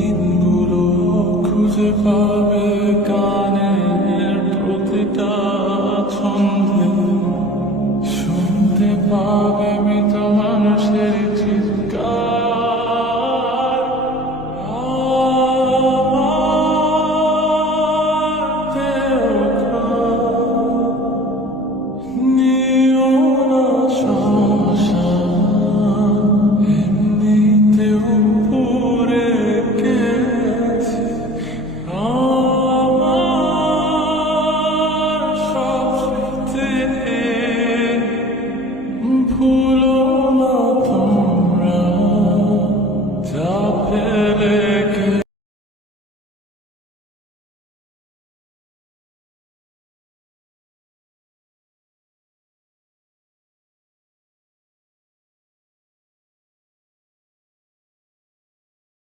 দিনগুলো খুঁজে পাবে কানের প্রতিটা ছন্দে, শুনতে পাবে মৃত মানুষের চিৎকার। আমার দেওয়া নিও না শ্মশান, এমনিতেও পুড়ে গেছে আমার সব স্মৃতি। ভুলো না তোমরা যা ফেলে